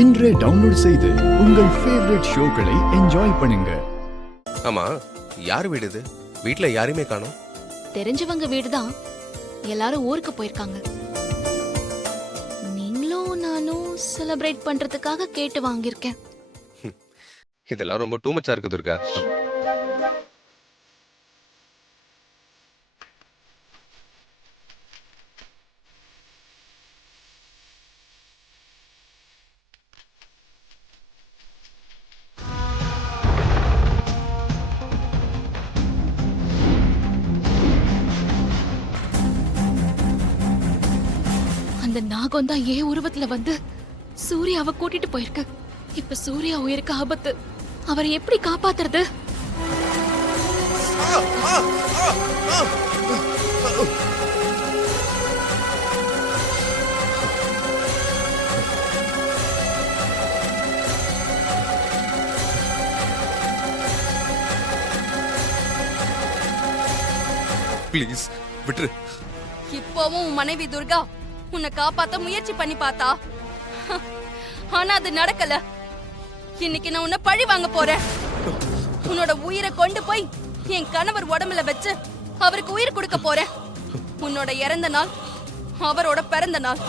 இன்றே டவுன்லோட் செய்து உங்கள் ஃபேவரட் ஷோக்களை என்ஜாய் பண்ணுங்க. ஆமா, யார் வீடு இது? வீட்ல யாரையுமே காணோம். தெரிஞ்சவங்க வீடுதான். எல்லாரும் ஊருக்கு போயிருக்காங்க. நீங்களும் நானும் செலிப்ரேட் பண்றதுக்காக கேட்டு வாங்கியிருக்கேன். இதெல்லாம் ரொம்ப டூ மச்சா இருக்கு துர்கா. அந்த நாகம் தான் ஏன் உருவத்துல வந்து சூர்யாவை கூட்டிட்டு போயிருக்கு. இப்ப சூர்யா உயிருக்கு ஆபத்து. அவரை எப்படி காப்பாத்துறது? ப்ளீஸ் விட்டுரு. இப்பவும் உன் மனைவி துர்கா உன்னை காப்பாத்த முயற்சி பண்ணி பார்த்தா, ஆனா அது நடக்கல. இன்னைக்கு நான் உன்னை பழி வாங்க போறேன். உன்னோட உயிரை கொண்டு போய் என் கணவர் உடம்புல வச்சு அவருக்கு உயிர் கொடுக்க போறேன். உன்னோட இறந்த நாள் அவரோட பிறந்த நாள்.